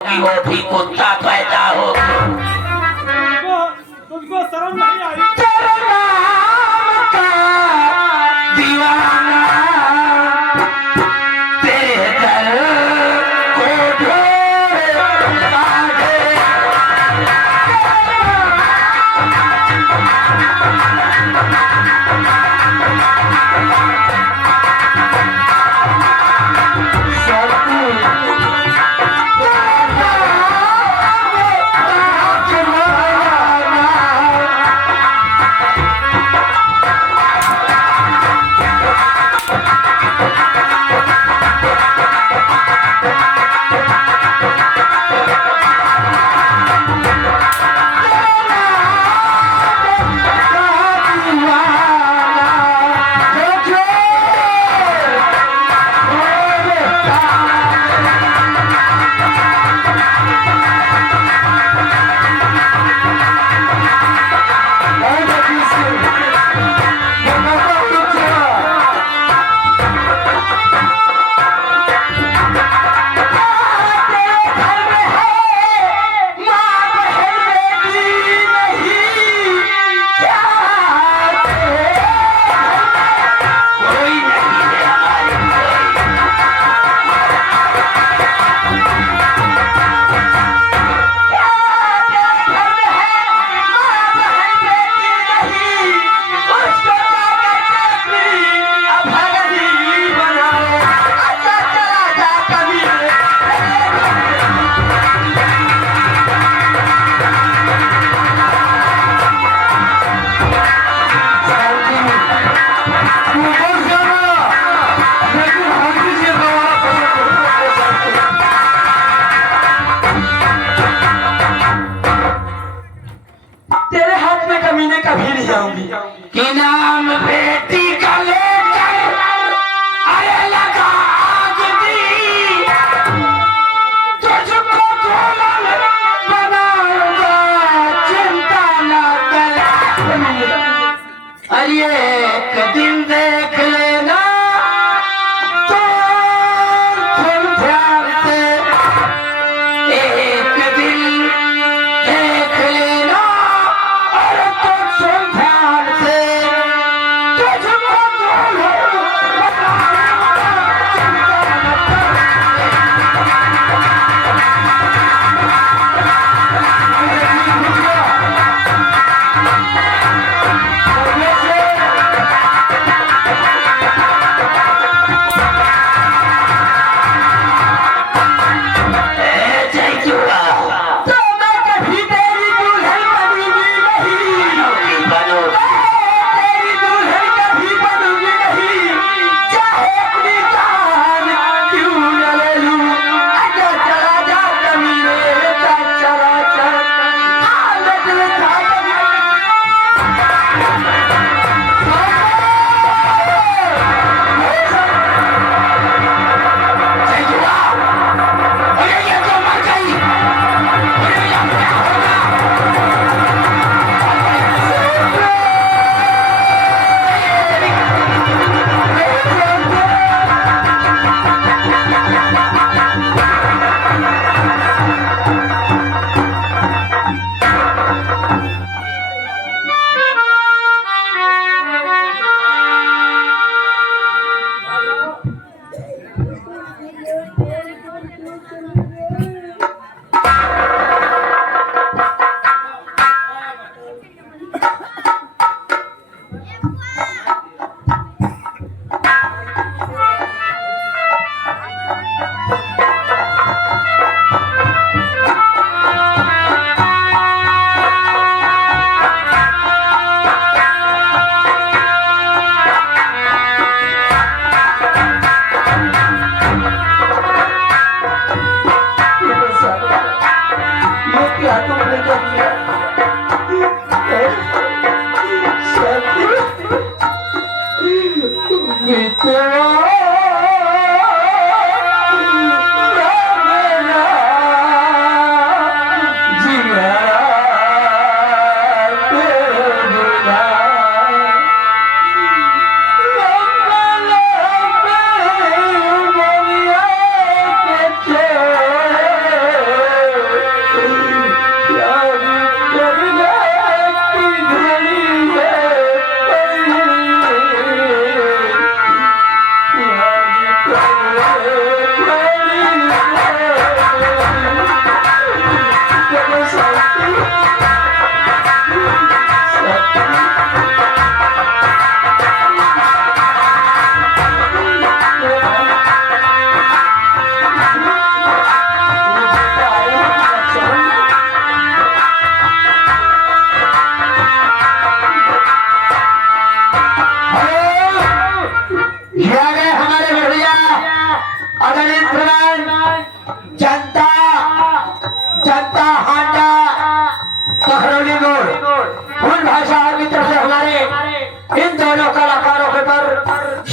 कि वो भी कुत्ता पैदा हो। तुझको शर्म नहीं आई? तेरे नाम का दीवाना तेरे दर को ढूंढता है।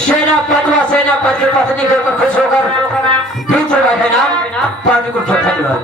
सेनापति व सेनापति पत्नी के ऊपर खुश होकर बीच में बैठे नाम पानी को धन्यवाद।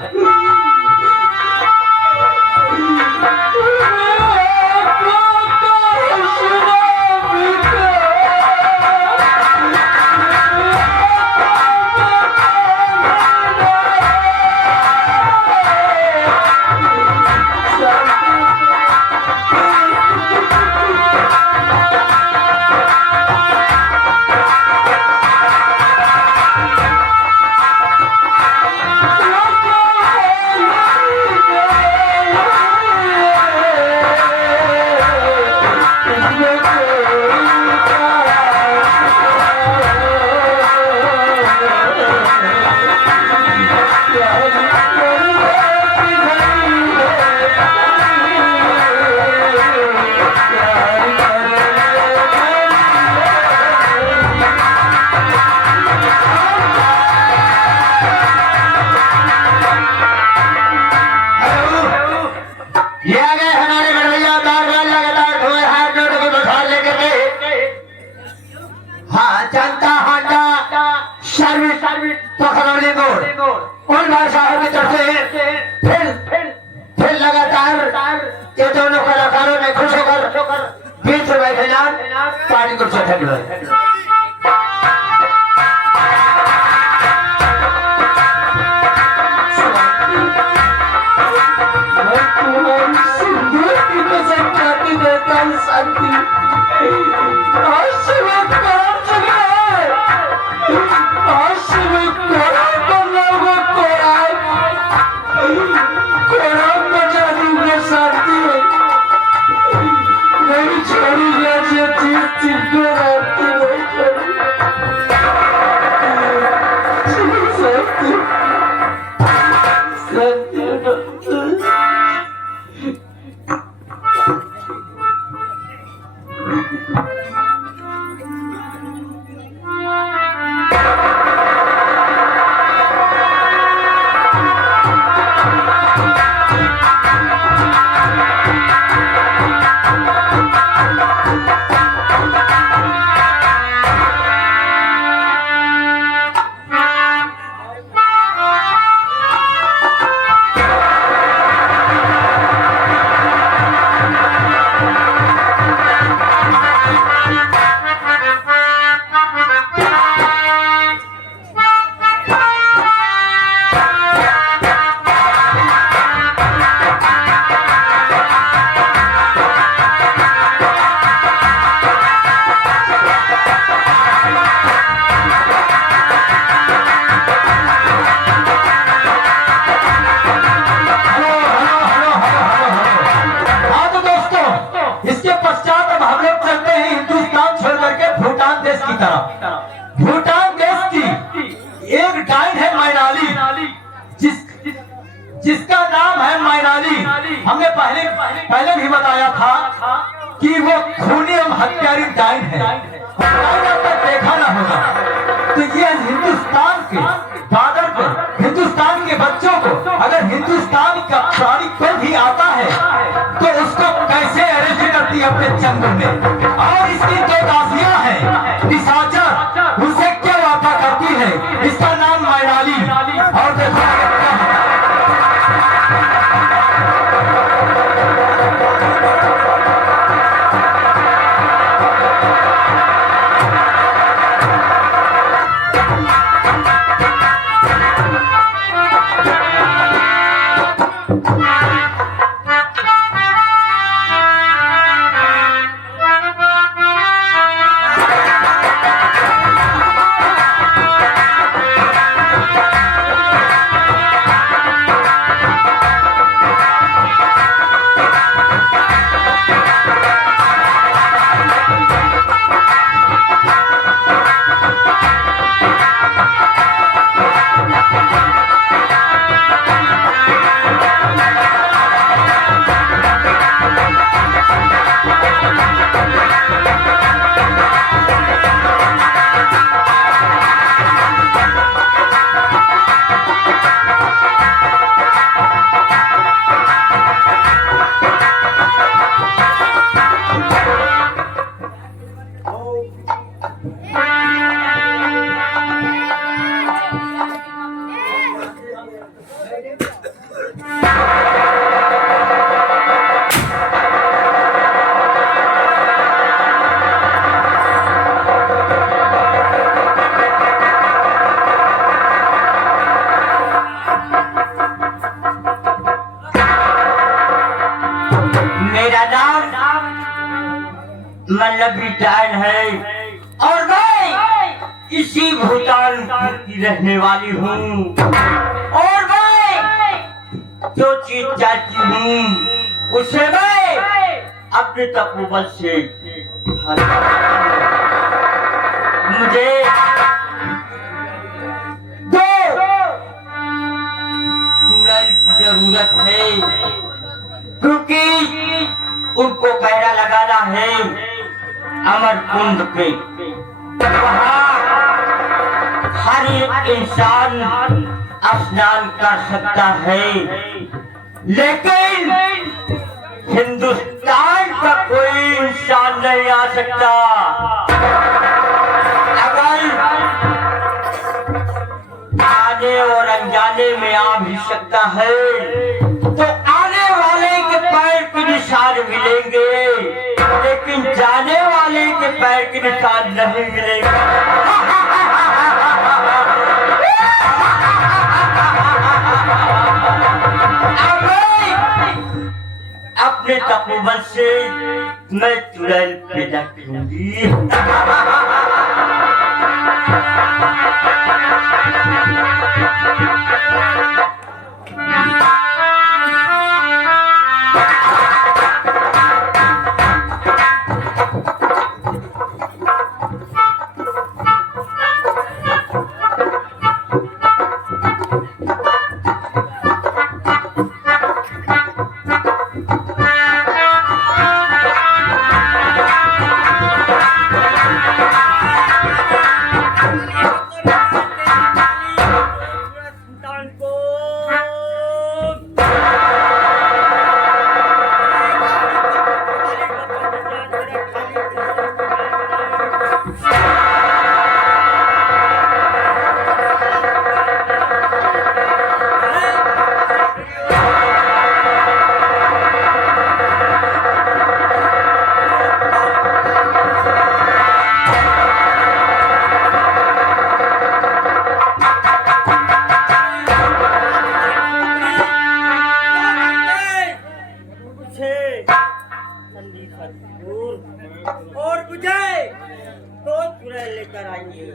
फिर लगातार ये दोनों कलाकारों ने खुश होकर बीच में बैठे पानी को धन्यवाद। भूटान देश की एक डाइन है मैनाली, जिसका नाम है मैनाली। हमने पहले भी बताया था कि वो खूनी एवं हत्यारी डाइन है। देखा ना होगा तो ये हिंदुस्तान के बॉर्डर पे हिंदुस्तान के बच्चों को अगर हिंदुस्तान का प्राणी कोई भी आता है तो उसको कैसे अरेस्ट करती है अपने जंगल में। और इसकी दो दासियां हैं निशाचर, उनसे क्या वादा करती है, इसका नाम मैनाली। और देखो मेरा नाम मल्लभी डायन है और मैं इसी भूटान की रहने वाली हूँ और मैं जो चीज चाहती हूँ उसे मैं अपने तपोबल से मुझे दो सूरज की जरूरत है क्योंकि उनको पहरा लगाना है अमर कुंड पे। वहाँ हर एक इंसान स्नान कर सकता है लेकिन हिंदुस्तान का कोई इंसान नहीं आ सकता। अगर आने और अनजाने में आ भी सकता है तो आने वाले के पैर के निशान मिलेंगे लेकिन जाने वाले के पैर के निशान नहीं मिलेंगे। अपने तपोबल से मैं चुड़ैल पैदा करूंगी। और बुझाए तो चुड़ैल लेकर आएंगे।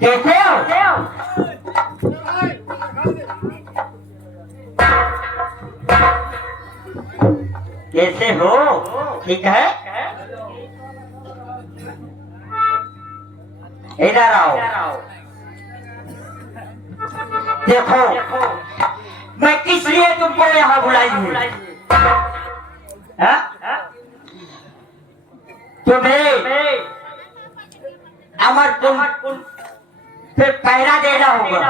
कैसे हो? कैसे हो? ठीक है? इधर आओ। देखो मैं किस लिए तुमको यहाँ बुलाई हूँ? तुम्हें अमरकुंड फिर पहरा देना होगा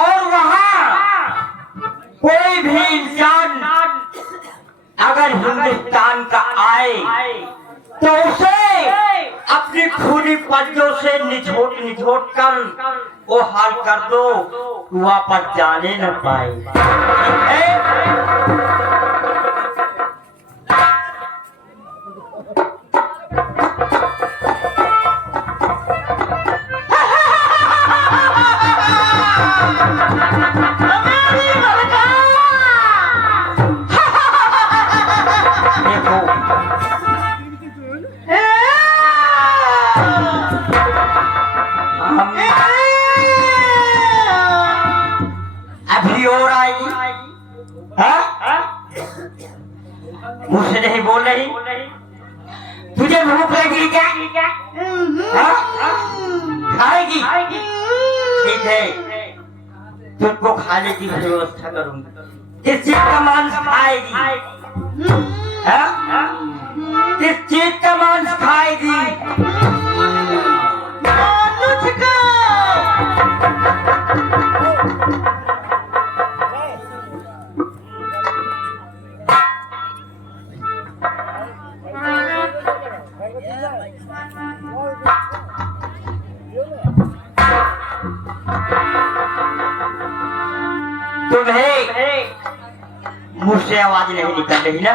और वहाँ कोई भी इंसान अगर हिंदुस्तान का आए तो उसे अपनी खूनी पंजों से निचोड़ कर वो हाल कर दो वापस जाने न पाए। अभी और आई भूख लगी क्या? हाँ? खाएगी? ठीक है, तुमको खाने की व्यवस्था करूंगी। किस चीज का मांस खाएगी? हाँ? किस चीज का मांस खाएगी? तुम्हें मुंह से आवाज नहीं निकल रही ना?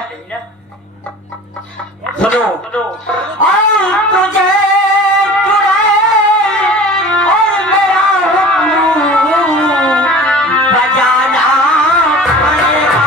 सुनो, और तुझे और मेरा हुक्म बजाना पड़ेगा।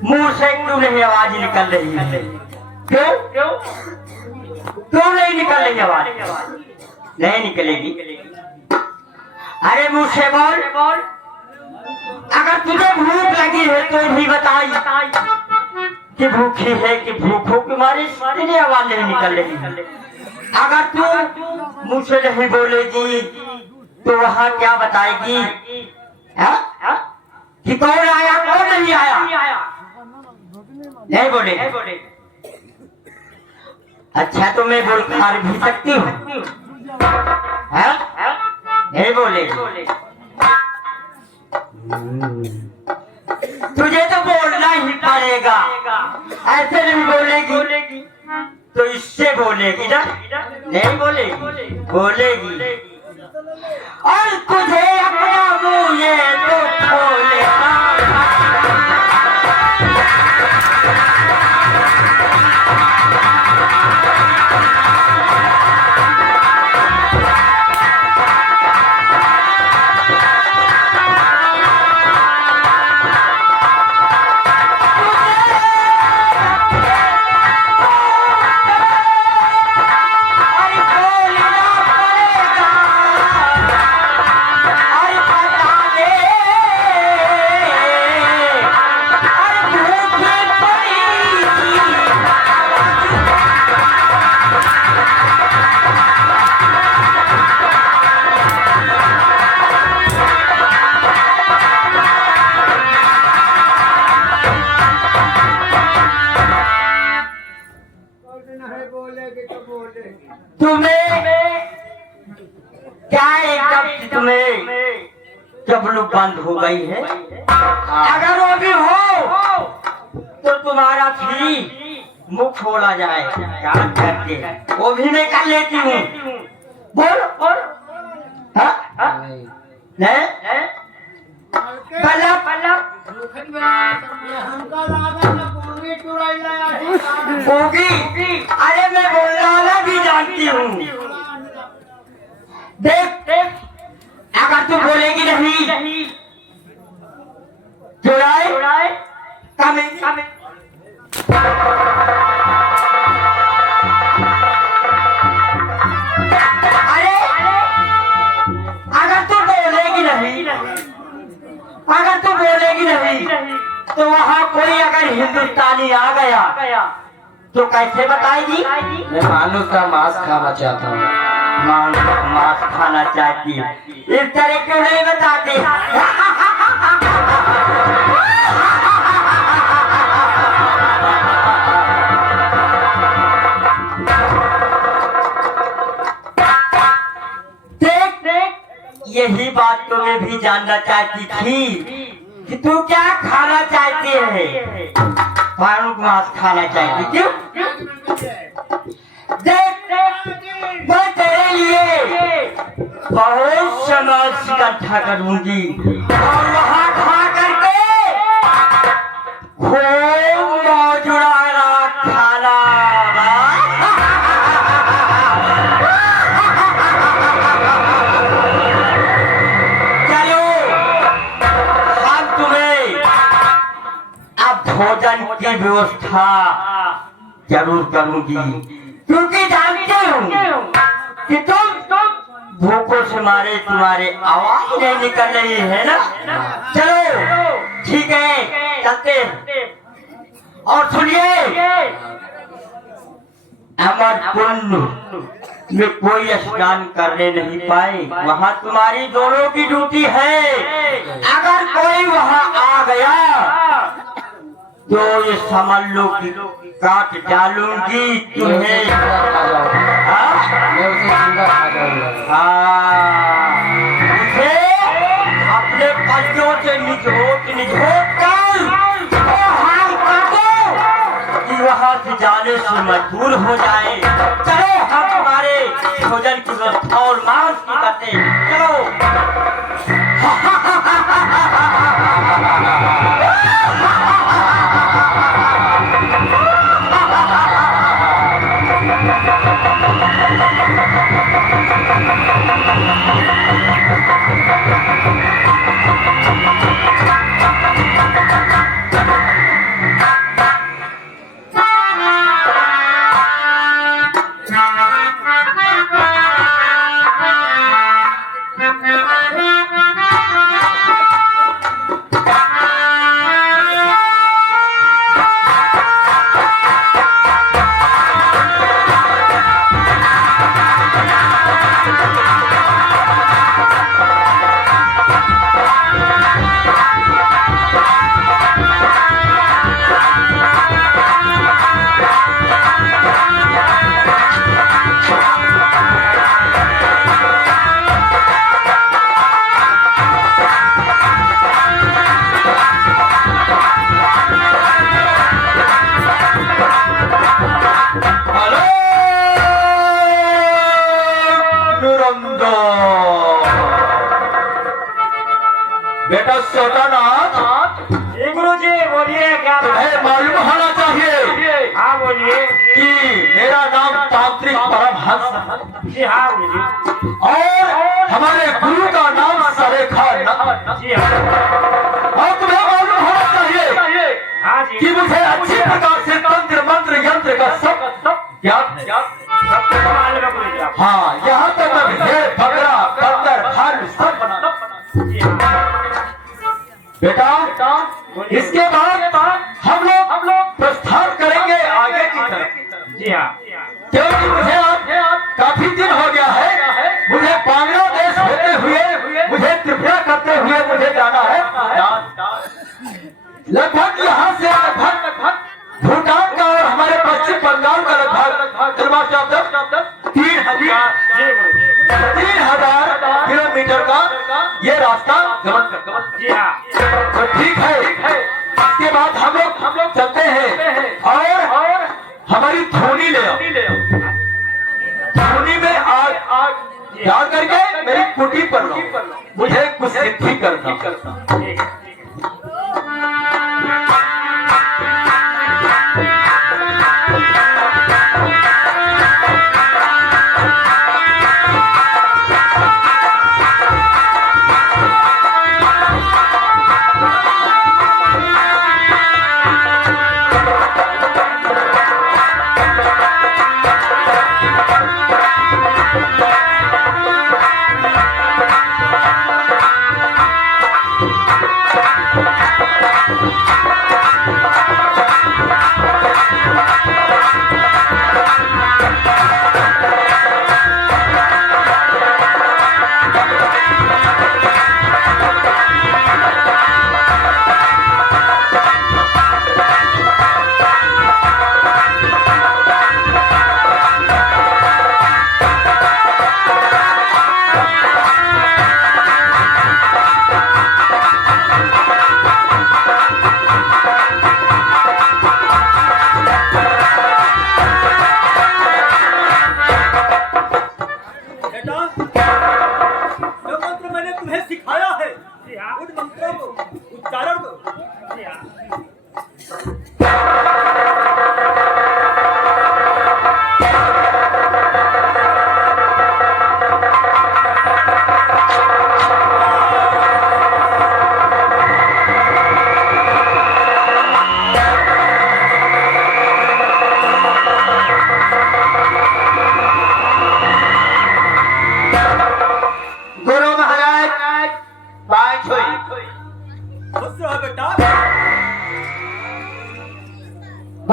मुंह से क्यों नहीं आवाज निकल रही है? क्यों क्यों क्यों नहीं निकल रही आवाज? नहीं निकलेगी। अरे मुंह से बोल बोल। अगर तुझे भूख लगी है तो भी बताई कि भूखी है कि भूखों के मारे तेरी आवाज नहीं निकल रही। अगर तू मुंह से नहीं बोलेगी तो वहाँ क्या बताएगी? कि कौन आया कौन नहीं आया? नहीं बोले। अच्छा तो मैं बोल कर भी सकती हूँ? नहीं बोले। तुझे तो बोलना ही पड़ेगा। ऐसे नहीं बोलेगी तो इससे बोलेगी ना? नहीं बोलेगी, बोलेगी। और तुझे अपना मुंह ये तो खोलेगा। चबलू बंद हो गई है। अगर वो भी हो तो तुम्हारा भी मुख खोला जाए करके वो भी मैं कर लेती हूँ। बोल बोल। नहीं बल्लभ बल्लभ अरे मैं बोलना भी जानती हूँ। देख देख अगर तू बोलेगी नहीं चुराए कम अरे अगर तू बोलेगी नहीं तो वहाँ कोई अगर हिंदुस्तानी आ गया तो कैसे बताएगी? मैं मानू का मांस खाना चाहता हूँ। मांस खाना चाहती है, इस तरह क्यों नहीं बताती? देख देख यही बात तो मैं भी जानना चाहती थी कि तू क्या खाना चाहती है। पारों को मांस खाना चाहिए। क्यों? देख मैं तेरे लिए बहुत समाज इकट्ठा करूंगी और वहां खा करके खूब मौज उड़ाना खाना। चलो हम तुम्हें अब भोजन की व्यवस्था जरूर करूंगी, क्योंकि जानती हूँ कि तुम भूखों से मारे तुम्हारे आवाज नहीं निकल रही है ना। चलो ठीक है चलते हैं। और सुनिए, अमर कुंड में कोई स्नान करने नहीं पाए, वहाँ तुम्हारी दोनों की ड्यूटी है। अगर कोई वहाँ आ गया तो ये समझ लो कि काट डालूंगी तुम्हें। मैं उसे जिंदा खा जाऊंगा। उसे अपने पंजों से निचोड़ कर हाल कर दो कि वहाँ से जाने से मजबूर हो जाए। चलो हम तुम्हारे भोजन की व्यवस्था और मांस की करते हैं। चलो बेटा सोटानाथ, गुरु जी बोलिए क्या तुम्हें मालूम होना चाहिए। हाँ बोलिए। कि मेरा नाम तांत्रिक परमहंस है जी हाँ गुरु जी। और हमारे गुरु का नाम सरेखा नंद। जी हाँ। और तुम्हें मालूम होना चाहिए हाँ जी। कि मुझे अच्छी प्रकार से तंत्र मंत्र यंत्र का सब ज्ञान है। सब कुछ मालूम है गुरु जी आपको। हाँ, यहाँ तक मैं भेड़ बकरा बंदर भालू सब बना। जी हाँ। बेटा इसके बाद हम लोग प्रस्थान करेंगे आगे की तरफ। जी हाँ। क्योंकि मुझे अब काफी दिन हो गया है, मुझे बांग्लादेश होते हुए, मुझे त्रिपुरा करते हुए मुझे जाना है। लगभग यहाँ से लगभग भूटान का और हमारे पश्चिम बंगाल का लगभग 3,000 किलोमीटर का ये रास्ता गमन कर। जी हाँ। तो ठीक है, इसके बाद हम लोग चलते हैं और हमारी धोनी ले आओ। धोनी में आग डाल करके मेरी कुटी पर लो, मुझे कुछ सिद्धि करना। ठीक है।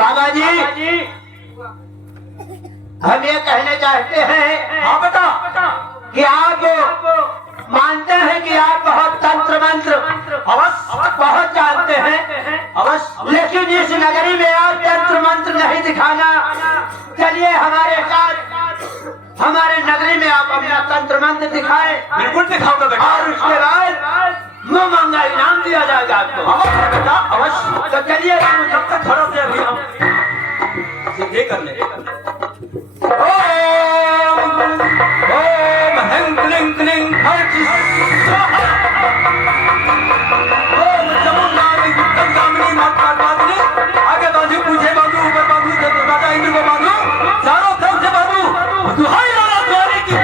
बाबा जी हम ये कहना चाहते हैं, हाँ बेटा, कि आप मानते हैं कि आप बहुत तंत्र मंत्र अवश्य बहुत जानते हैं, अवश्य। लेकिन इस नगरी में आप तंत्र मंत्र नहीं दिखाना। चलिए हमारे साथ हमारे नगरी में आप अपना तंत्र मंत्र दिखाएं, बिल्कुल दिखाऊंगा बेटा। और उसके बाद मुंह मांगा इनाम दिया जाएगा आपको। अवश्य बेटा, अवश्य। तो चलिए जब तक खड़ो से अभी हम ये कर ले। ओम ओम हं क्लीं क्लीं फट स्वाहा। ओम जमुनानि गंगामणि माता पादनी। आगे बाजू, पीछे बाजू, ऊपर बाजू, चतुर्भुजा इंद्र को बाजू, चारों तरफ से बाजू। दुहाई लाला द्वारे की।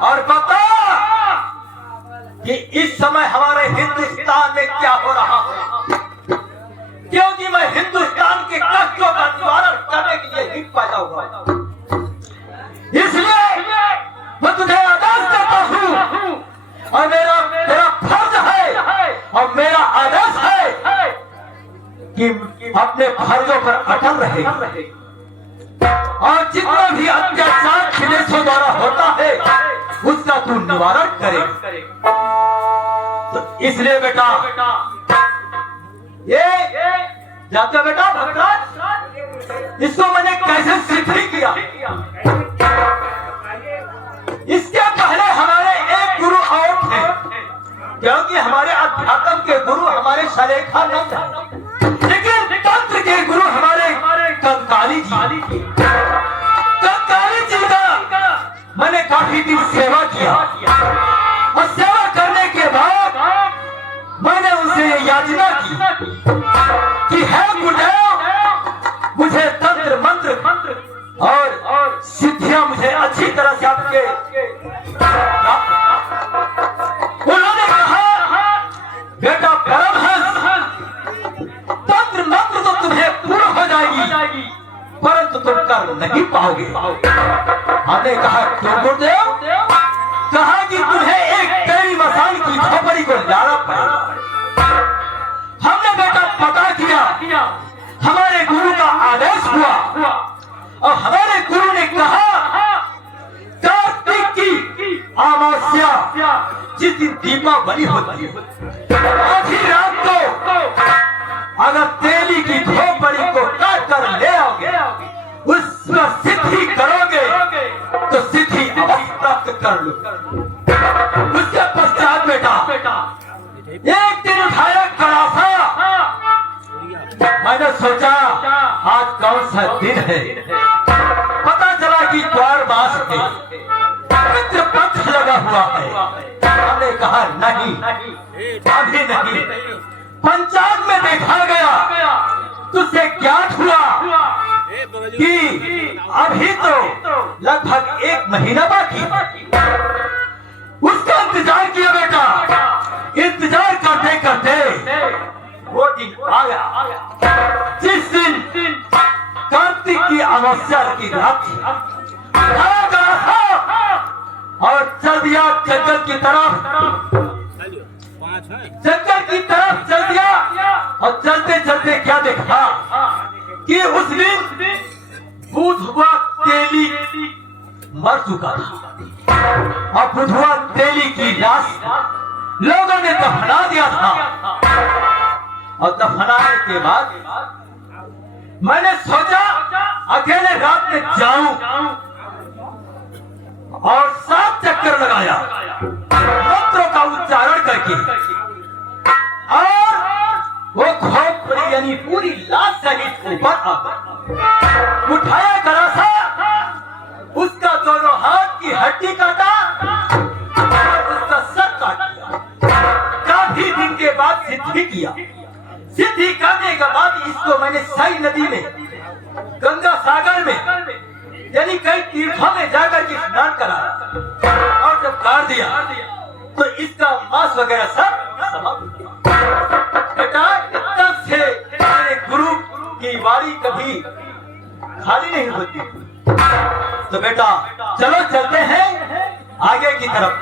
और बता कि इस समय हमारे हिंदुस्तान में क्या हो रहा है, क्योंकि मैं हिंदुस्तान के कष्टों का निवारण करने के लिए ही पैदा हुआ हूं। इसलिए मैं तुझे आदेश देता हूं, और तेरा फर्ज है और मेरा आदेश है कि अपने फर्जों पर अटल रहे, और जितना भी अत्याचार विदेशों द्वारा होता है उसका तू निवारण करे। तो इसलिए बेटा ये जाते बेटा भगराज, इसको मैंने कैसे सिद्ध किया। इसके पहले हमारे एक गुरु और थे, क्योंकि हमारे अध्यात्म के गुरु हमारे सलेखानंद हैं, लेकिन तंत्र के गुरु हमारे कंकाली जी। कंकाली जी का मैंने काफी दिन सेवा किया, और सेवा करने के बाद मैंने उनसे ये याचना की कि है गुरुदेव, मुझे तंत्र मंत्र और सिद्धियां मुझे अच्छी तरह से आपके। उन्होंने कहा बेटा परमहंस, तंत्र मंत्र तो तुम्हें पूर्ण हो जाएगी, परंतु तुम कर नहीं पाओगे। हमने कहा क्यों गुरुदेव? कहा कि तुम्हें एक तेरी मसान की झोपड़ी को लाना पड़ेगा। हमने बेटा पता किया, हमारे गुरु का आदेश हुआ, और हमारे गुरु ने कहा कार्तिक की अमावस्या जिस दिन दीपावली होती है, आधी रात को अगर तेली की झोपड़ी को काट कर ले आओगे, उसमें सिद्धि करोगे तो सिद्धि अवश्य प्राप्त कर लो। उसके पश्चात बेटा एक दिन उठाया कड़ासा, मैंने सोचा आज कौन सा दिन है। पता चला कि द्वार मास है, पितृ पक्ष लगा हुआ है। हमने कहा नहीं, अभी नहीं। पंचांग में देखा गया, तुझसे ज्ञात हुआ कि अभी तो लगभग 1 महीना बाकी। उसका इंतजार किया बेटा, इंतजार करते करते वो दिन आ गया जिस दिन कार्तिक की अमावस्या की रात थी। और चल दिया जंगल की तरफ, जंगल की तरफ चल दिया, और चलते चलते क्या देखा कि उस दिन बुधवा तेली मर चुका था, और बुधवा तेली की लाश लोगों ने दफना दिया था। और दफनाने के बाद मैंने सोचा अकेले रात में जाऊं, और 7 चक्कर लगाया मंत्रों का उच्चारण करके, और वो खोपड़ी यानी पूरी लाश सहित ऊपर आ गई। उठाया कड़ासा, उसका दोनों हाथ की हड्डी काटा और उसका सर काट दिया। काफी दिन के बाद सिद्धि किया। सिद्धि करने के बाद इसको मैंने सई नदी में, गंगा सागर में, यानी कई तीर्थों में जाकर के स्नान कराया, और जब कर दिया तो इसका मांस वगैरह सब समाप्त हुआ। बेटा तब से मेरे गुरु की वारी कभी खाली नहीं होती। तो बेटा चलो चलते हैं आगे की तरफ।